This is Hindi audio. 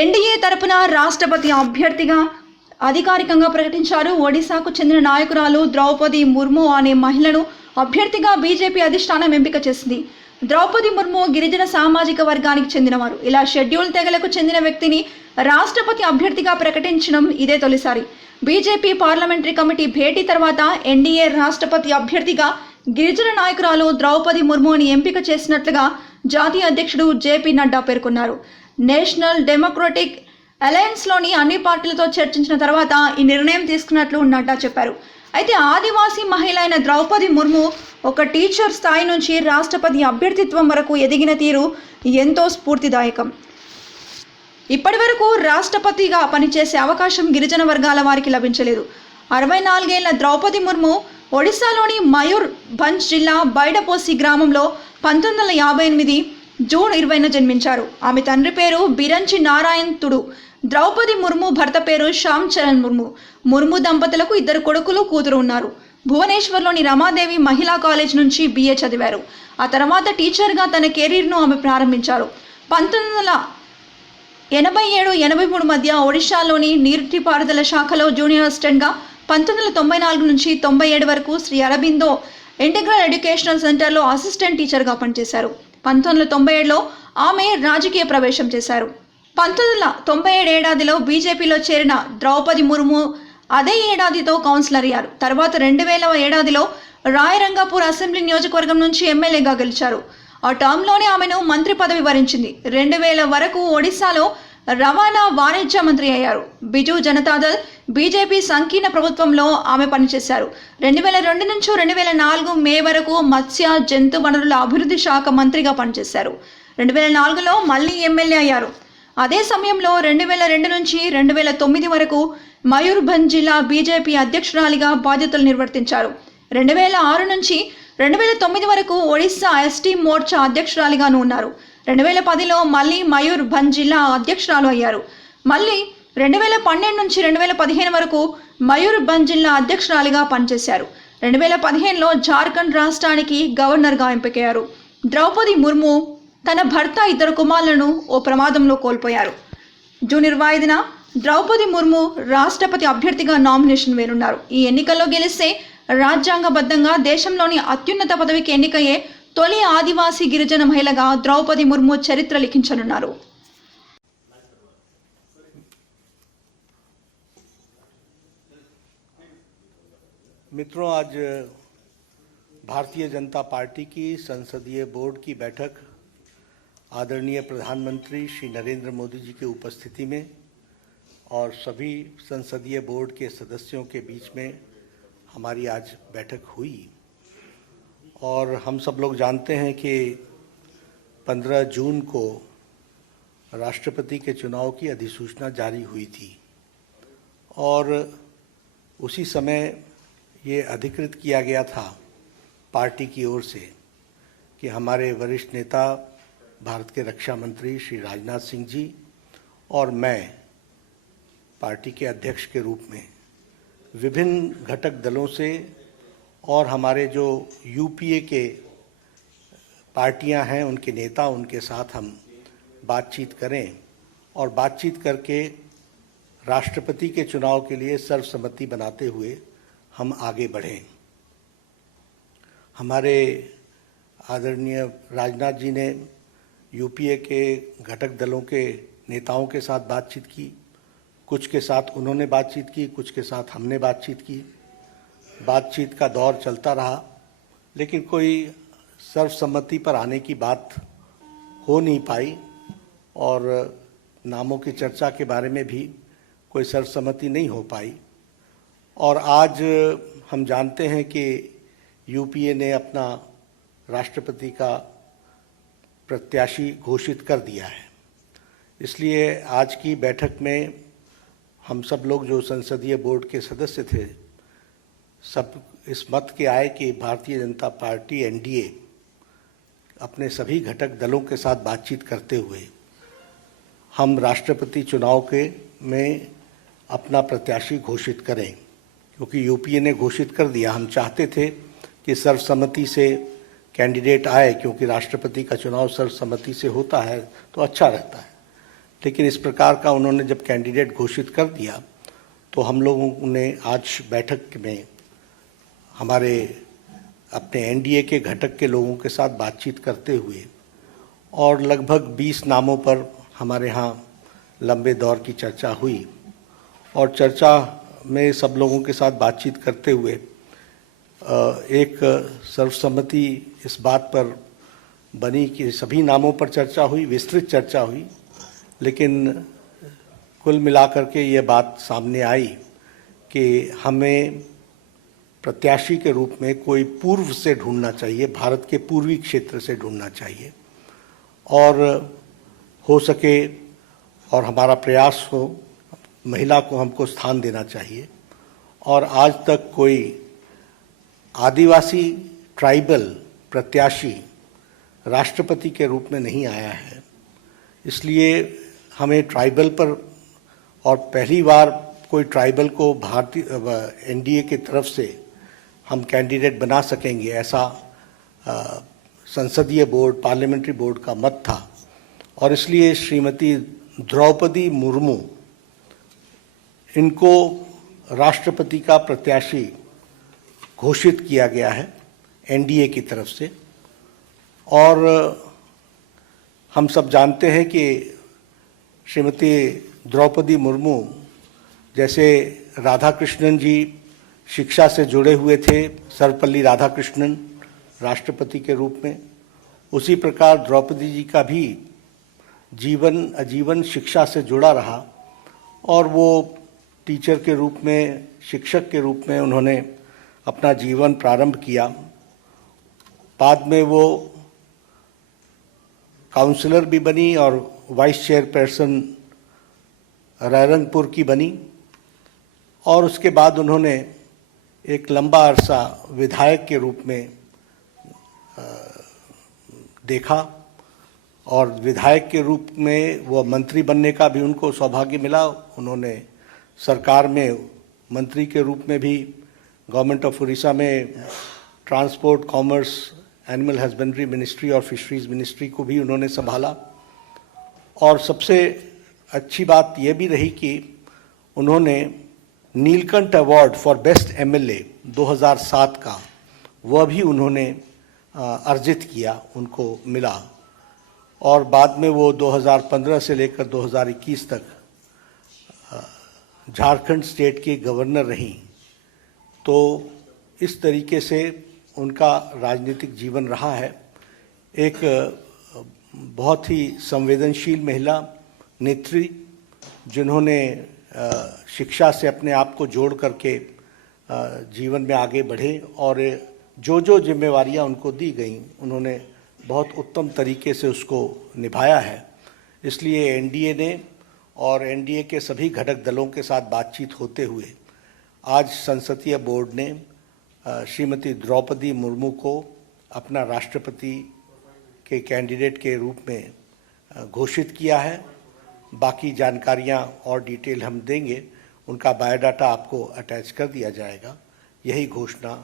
ఎన్డీఏ తరపున రాష్ట్రపతి అభ్యర్థిగా అధికారికంగా ప్రకటించారు. ఒడిశాకు చెందిన నాయకురాలు ద్రౌపది ముర్ము అనే మహిళను అభ్యర్థిగా బీజేపీ అధిష్టానం ఎంపిక చేసింది. ద్రౌపది ముర్ము గిరిజన సామాజిక వర్గానికి చెందినవారు. ఇలా షెడ్యూల్ తెగలకు చెందిన వ్యక్తిని రాష్ట్రపతి అభ్యర్థిగా ప్రకటించడం ఇదే తొలిసారి. బీజేపీ పార్లమెంటరీ కమిటీ భేటీ తర్వాత ఎన్డీఏ రాష్ట్రపతి అభ్యర్థిగా గిరిజన నాయకురాలు ద్రౌపది ముర్ముని ఎంపిక చేసినట్లుగా జాతీయ అధ్యక్షుడు జేపీ నడ్డా పేర్కొన్నారు. నేషనల్ డెమోక్రటిక్ అలయన్స్లోని అన్ని పార్టీలతో చర్చించిన తర్వాత ఈ నిర్ణయం తీసుకున్నట్లు నడ్డా చెప్పారు. అయితే ఆదివాసీ మహిళ అయిన ద్రౌపది ముర్ము ఒక టీచర్ స్థాయి నుంచి రాష్ట్రపతి అభ్యర్థిత్వం వరకు ఎదిగిన తీరు ఎంతో స్ఫూర్తిదాయకం. ఇప్పటి వరకు రాష్ట్రపతిగా పనిచేసే అవకాశం గిరిజన వర్గాల వారికి లభించలేదు. 64 ఏళ్ల ద్రౌపది ముర్ము ఒడిశాలోని మయూర్ భంజ్ జిల్లా బైడపోసి గ్రామంలో 1958 జూన్ 20న జన్మించారు. ఆమె తండ్రి పేరు బిరంచి నారాయణ్ తుడు. ద్రౌపది ముర్ము భర్త పేరు శ్యామ్ చరణ్ ముర్ము. ముర్ము దంపతులకు 2 కొడుకులు, కూతురు ఉన్నారు. భువనేశ్వర్లోని రమాదేవి మహిళా కాలేజ్ నుంచి BA చదివారు. ఆ తర్వాత టీచర్గా తన కెరీర్ను ఆమె ప్రారంభించారు. 1987-83 మధ్య ఒడిశాలోని నీటిపారుదల శాఖలో జూనియర్ అసిస్టెంట్గా, 1994 నుంచి 97 వరకు శ్రీ అరబిందో ఇంటిగ్రల్ ఎడ్యుకేషనల్ సెంటర్లో అసిస్టెంట్ టీచర్గా పనిచేశారు. 1997లో ఆమె రాజకీయ ప్రవేశం చేశారు. 1997 ఏడాదిలో బీజేపీలో చేరిన ద్రౌపది ముర్ము అదే ఏడాదితో కౌన్సిలర్ అయ్యారు. తర్వాత 2000 ఏడాదిలో రాయరంగపూర్ అసెంబ్లీ నియోజకవర్గం నుంచి ఎమ్మెల్యేగా గెలిచారు. ఆ టర్మ్లోనే ఆమెను మంత్రి పదవి వరించింది. 2000 వరకు ఒడిశాలో రవాణా వాణిజ్య మంత్రి అయ్యారు. బిజు జనతాదళ్ బీజేపీ సంకీర్ణ ప్రభుత్వంలో ఆమె పనిచేశారు. 2002 నుంచి 2004 మే వరకు మత్స్య జంతు వనరుల అభివృద్ధి శాఖ మంత్రిగా పనిచేశారు. 2004లో మళ్ళీ ఎమ్మెల్యే అయ్యారు. అదే సమయంలో 2002 నుంచి 2009 వరకు మయూర్భంజ్ జిల్లా బీజేపీ అధ్యక్షురాలిగా బాధ్యతలు నిర్వర్తించారు. 2006 నుంచి 2009 వరకు ఒడిశా ఎస్టీ మోర్చా అధ్యక్షురాలిగాను ఉన్నారు. 2010లో మళ్ళీ మయూర్భంజ్ జిల్లా అధ్యక్షురాలు అయ్యారు. మళ్ళీ 2012 నుంచి 2015 వరకు మయూర్భంజ్ జిల్లా అధ్యక్షురాలిగా పనిచేశారు. 2015లో జార్ఖండ్ రాష్ట్రానికి గవర్నర్గా ఎంపికయ్యారు. ద్రౌపది ముర్ము తన భర్త 2 కుమారులను ఓ ప్రమాదంలో కోల్పోయారు. జూన్ 25న ద్రౌపది ముర్ము రాష్ట్రపతి అభ్యర్థిగా నామినేషన్ వేనున్నారు. ఈ ఎన్నికల్లో గెలిస్తే రాజ్యాంగబద్ధంగా దేశంలోని అత్యున్నత పదవికి ఎన్నికయ్యే తొలి ఆదివాసీ గిరిజన మహిళగా ద్రౌపది ముర్ము చరిత్ర లిఖించనున్నారు. मित्रों, आज भारतीय जनता पार्टी की संसदीय बोर्ड की बैठक आदरणीय प्रधानमंत्री श्री नरेंद्र मोदी जी की उपस्थिति में और सभी संसदीय बोर्ड के सदस्यों के बीच में हमारी आज बैठक हुई। और हम सब लोग जानते हैं कि 15 जून को राष्ट्रपति के चुनाव की अधिसूचना जारी हुई थी और उसी समय ये अधिकृत किया गया था पार्टी की ओर से कि हमारे वरिष्ठ नेता भारत के रक्षा मंत्री श्री राजनाथ सिंह जी और मैं पार्टी के अध्यक्ष के रूप में विभिन्न घटक दलों से और हमारे जो यूपीए के पार्टियां हैं उनके नेता, उनके साथ हम बातचीत करें और बातचीत करके राष्ट्रपति के चुनाव के लिए सर्वसम्मति बनाते हुए हम आगे बढ़ें। हमारे आदरणीय राजनाथ जी ने यूपीए के घटक दलों के नेताओं के साथ बातचीत की, कुछ के साथ उन्होंने बातचीत की, कुछ के साथ हमने बातचीत की। बातचीत का दौर चलता रहा, लेकिन कोई सर्वसम्मति पर आने की बात हो नहीं पाई और नामों की चर्चा के बारे में भी कोई सर्वसम्मति नहीं हो पाई। और आज हम जानते हैं कि यूपीए ने अपना राष्ट्रपति का प्रत्याशी घोषित कर दिया है। इसलिए आज की बैठक में हम सब लोग जो संसदीय बोर्ड के सदस्य थे, सब इस मत के आए कि भारतीय जनता पार्टी एनडीए अपने सभी घटक दलों के साथ बातचीत करते हुए हम राष्ट्रपति चुनाव में अपना प्रत्याशी घोषित करें, क्योंकि यूपीए ने घोषित कर दिया। हम चाहते थे कि सर्वसम्मति से कैंडिडेट आए, क्योंकि राष्ट्रपति का चुनाव सर्वसम्मति से होता है तो अच्छा रहता है। लेकिन इस प्रकार का उन्होंने जब कैंडिडेट घोषित कर दिया तो हम लोगों ने आज बैठक में हमारे अपने एनडीए के घटक के लोगों के साथ बातचीत करते हुए और लगभग 20 नामों पर हमारे यहाँ लंबे दौर की चर्चा हुई और चर्चा में सब लोगों के साथ बातचीत करते हुए एक सर्वसम्मति इस बात पर बनी कि सभी नामों पर चर्चा हुई, विस्तृत चर्चा हुई, लेकिन कुल मिलाकर के ये बात सामने आई कि हमें प्रत्याशी के रूप में कोई पूर्व से ढूंढना चाहिए, भारत के पूर्वी क्षेत्र से ढूंढना चाहिए और हो सके और हमारा प्रयास हो महिला को हमको स्थान देना चाहिए। और आज तक कोई आदिवासी ट्राइबल प्रत्याशी राष्ट्रपति के रूप में नहीं आया है, इसलिए हमें ट्राइबल पर और पहली बार कोई ट्राइबल को भारतीय एनडीए की तरफ से हम कैंडिडेट बना सकेंगे ऐसा संसदीय बोर्ड, पार्लियामेंट्री बोर्ड का मत था और इसलिए श्रीमती द्रौपदी मुर्मू इनको राष्ट्रपति का प्रत्याशी घोषित किया गया है एनडीए की तरफ से। और हम सब जानते हैं कि श्रीमती द्रौपदी मुर्मू जैसे राधाकृष्णन जी शिक्षा से जुड़े हुए थे, सर्वपल्ली राधाकृष्णन राष्ट्रपति के रूप में, उसी प्रकार द्रौपदी जी का भी जीवन आजीवन शिक्षा से जुड़ा रहा और वो टीचर के रूप में, शिक्षक के रूप में उन्होंने अपना जीवन प्रारंभ किया। बाद में वो काउंसलर भी बनी और वाइस चेयरपर्सन रायरंगपुर की बनी और उसके बाद उन्होंने एक लंबा अरसा विधायक के रूप में देखा और विधायक के रूप में वो मंत्री बनने का भी उनको सौभाग्य मिला। उन्होंने सरकार में मंत्री के रूप में भी गवर्नमेंट ऑफ उड़ीसा में transport, commerce, animal husbandry ministry और फिशरीज मिनिस्ट्री को भी उन्होंने संभाला। और सबसे अच्छी बात यह भी रही कि उन्होंने Neelkanth award for best MLA 2007 का वह भी उन्होंने अर्जित किया, उनको मिला। और बाद में वो 2015 से लेकर 2021 तक झारखंड स्टेट की गवर्नर रहीं। तो इस तरीके से उनका राजनीतिक जीवन रहा है। एक बहुत ही संवेदनशील महिला नेत्री जिन्होंने शिक्षा से अपने आप को जोड़ करके जीवन में आगे बढ़े और जो जो जिम्मेवारियां उनको दी गई उन्होंने बहुत उत्तम तरीके से उसको निभाया है। इसलिए एनडीए ने और एनडीए के सभी घटक दलों के साथ बातचीत होते हुए आज संसदीय बोर्ड ने श्रीमती द्रौपदी मुर्मू को अपना राष्ट्रपति के कैंडिडेट के रूप में घोषित किया है। बाकी जानकारियां और डिटेल हम देंगे, उनका बायोडाटा आपको अटैच कर दिया जाएगा। यही घोषणा